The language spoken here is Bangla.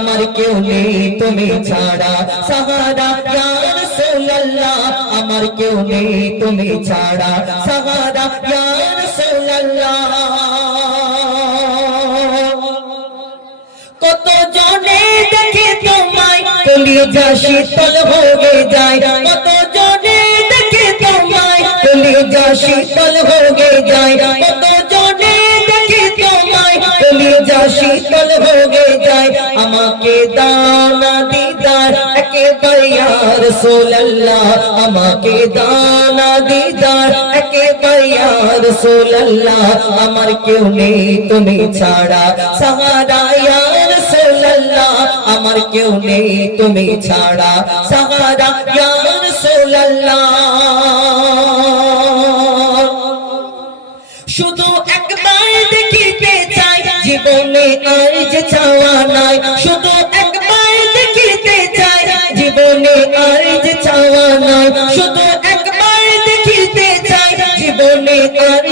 আমার কেউ নেই তুমি ছাড়া সাহারা ইয়া রাসূলুল্লাহ আমার কেউ নেই তুমি ছাড়া সাহারা ইয়া রাসূলুল্লাহ কত জনে দেখে তোমায় কলিজা শীতল হয়ে যায় কত জনে দেখে তোমায় কলিজা শীতল হয়ে যায় কত জনে দেখে তোমায় কলিজা শীতল হয়ে যায় আমাকে দানা দিদার একেবারে ইয়া রাসূলুল্লাহ আমাকে দানা দিদার একেবারে ইয়া রাসূলুল্লাহ আমার কেউ নেই তুমি ছাড়া সাহারা ইয়া রাসূলুল্লাহ আমার কেউ নেই তুমি ছাড়া সাহারা ইয়া রাসূলুল্লাহ শুধু একবার দেখিতে চাই জীবনে আর যে চাওয়া নাই শুধু একবার দেখিতে চাই জীবনে আর যে চাওয়া নাই শুধু একবার দেখিতে চাই জীবনে আর